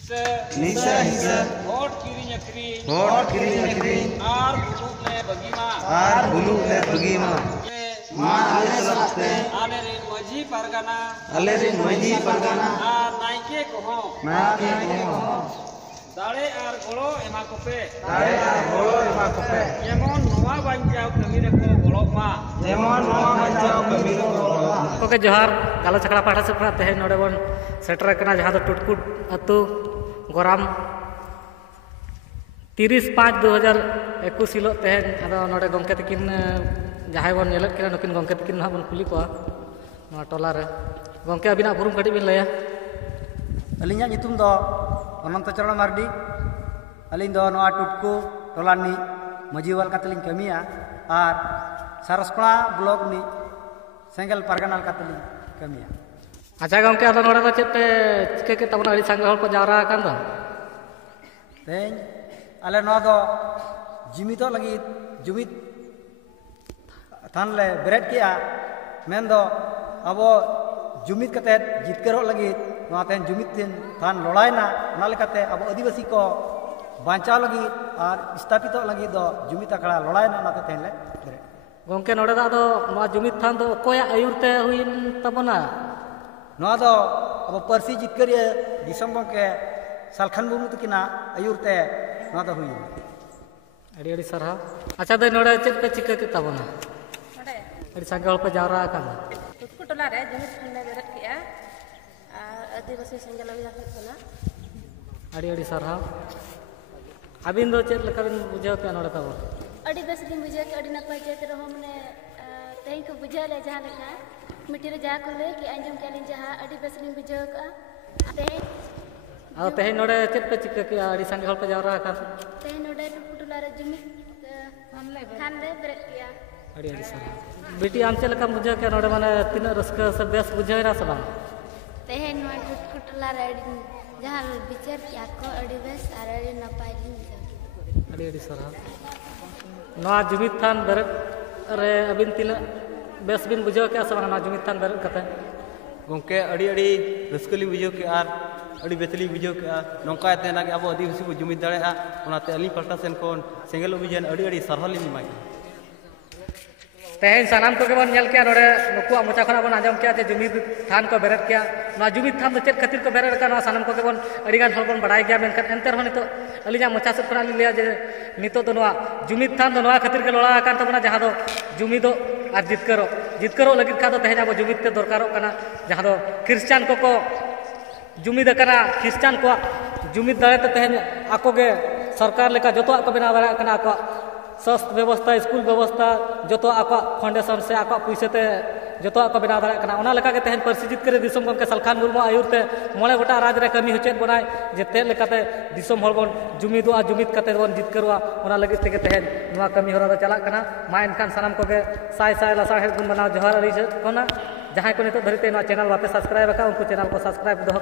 Nisa hisa hot kirinya akhirin ar buluk le bagima ar bulu le bagima ma ale salate alerin maji pargana alerin maji pargana ar naike koho naike ko dare ar golo ema kope dare ar golo ema kope jemon noa bancau kami reko golo ma jemon noa bancau kami reko golo okay जोहार गालो छकड़ा पाठा से पढ़ा तेहे नोडे बन shutter कना जहां तो टुटकुट अतु गोराम 30/5/2021 हिलो तेहे अदो नोडे गंके तकिन जहां बन नेलक किना नकिन गंके तकिन ना बन कुली को नो टोला रे गंके अबिना बुरुम कटी बिन लया अलिंगा नितुम दो अनंत चरण मार्डी अलिंग दो नोआ टुटकु टोलानी मजीवाल कातलिंग कमिया आर सारसकोड़ा ब्लॉक नि सेंगल पारगानाल कातलिंग कमिया अच्छा गंके अदो नोडे दो चेते चिके के तबना अड़ी संगे हल को जावरा कान दो तेन आले नोआ दो जिमितो लगी जुमित थान ले बेरेट किया मेन दो अबो जुमित कते जितकरो लगी नोआ तेन जुमित तेन थान लड़ाइना ना लेकाते अबो आदिवासी को बांचाव लगी और स्थापित लगी दो जुमित अखड़ा लड़ाइना नाते तेन ले बेरेट गंके नोडे दो नो जुमित थान दो कोया आयुरते हुइन तबना नोआ दो अब परसी जितकरिया दिसम गंके सालखान बुमु तकिना आयुरते नोआ दो हुई अड़ी अड़ी सरहा अच्छा दे नोडे चेत पे चिके के तबना नोडे अड़ी संगे हल पे जावरा कान टुटकु टोला रे जुमित खंडे बेरट किया आदिवासी संगे लगी जाना अड़ी अड़ी सरहा अबिन दो चेत लका बिन बुझाव के नोडे तब अड़ी बेस दिन बुझे के अड़ी नपाय चेत रहो मने तें को बुझे ले जहां लेका मिट्टी रे जा को ले कि अंजम के लिन जहां अड़ी बेस दिन बुझे का तें नोडे चेत पे चिके के अड़ी संगे हल पे जावरा कान तें नोडे टुटुला रे जुमित खान ले बेरट किया अड़ी अड़ी सरहा बेटी आम चेत लका बुझाव के नोडे माने तीना रस्का से बेस बुझाइना से बांग तें नो टुटुला रे जहां विचार किया को अड़ी बेस आर अड़ी नपाय दिन अड़ी अड़ी सरहा नोआ जुमित थान बेरट रे अबिन तीना बेस बिन बुझाव के से बांग जुमित थान बेरट कते गंके अड़ी अड़ी रस्कली बुझो के आर अड़ी बेतली बुझो के नौका तेना के अब आदिवासी को जुमित दाड़ेआ ओनाते अली पाल्टा सेन कोन सेंगल बुझेन अड़ी अड़ी सरहली निमाई तेहेन सानाम को बन नेल के नोडे नुकुआ मोचा खना बन आजम किया जे जुमित थान को बेरट किया ना जुमित थान तो चेत खातिर को बेरट का ना सानाम को बन अड़ी गान हल बन बड़ाई गया मेनखान एंतर हो नितो अलिया मोचा से खना लिया जे नितो तो नोआ जुमित थान तो नोआ खातिर के लड़ा कान तबना जहां दो जुमिदो आर जितकरो लगित का तो तेहेन अब जुमित ते दरकारो कना जहां दो क्रिश्चियन को जुमिद कना क्रिश्चियन को जुमित दाड़े ते तेहेन आको गे सरकार लेका जतो को बना दाड़ा कना को स्वास्थ्य व्यवस्था स्कूल व्यवस्था जो आक फाउंडेशन से आक पैसे जो को बना दाड़ा कना ओना लेका के तेहेन परसिजित करे दिसम गंके सालखान मुर्मू आयुरते मोड़े गोटा राज रे कमी होचेत बनाय जे ते लेकाते दिसम हर बन जुमिदोआ जुमित कते बन जितकरोआ ओना लगित ते तेहेन नोआ कमी होरा चला कना मा एनखान सानाम को के साय साय लासार हेड गुन बनाव जोहार अरी कोना जहां को नितो धरिते नोआ चैनल वापे सब्सक्राइब का उनको चैनल को सब्सक्राइब दोहो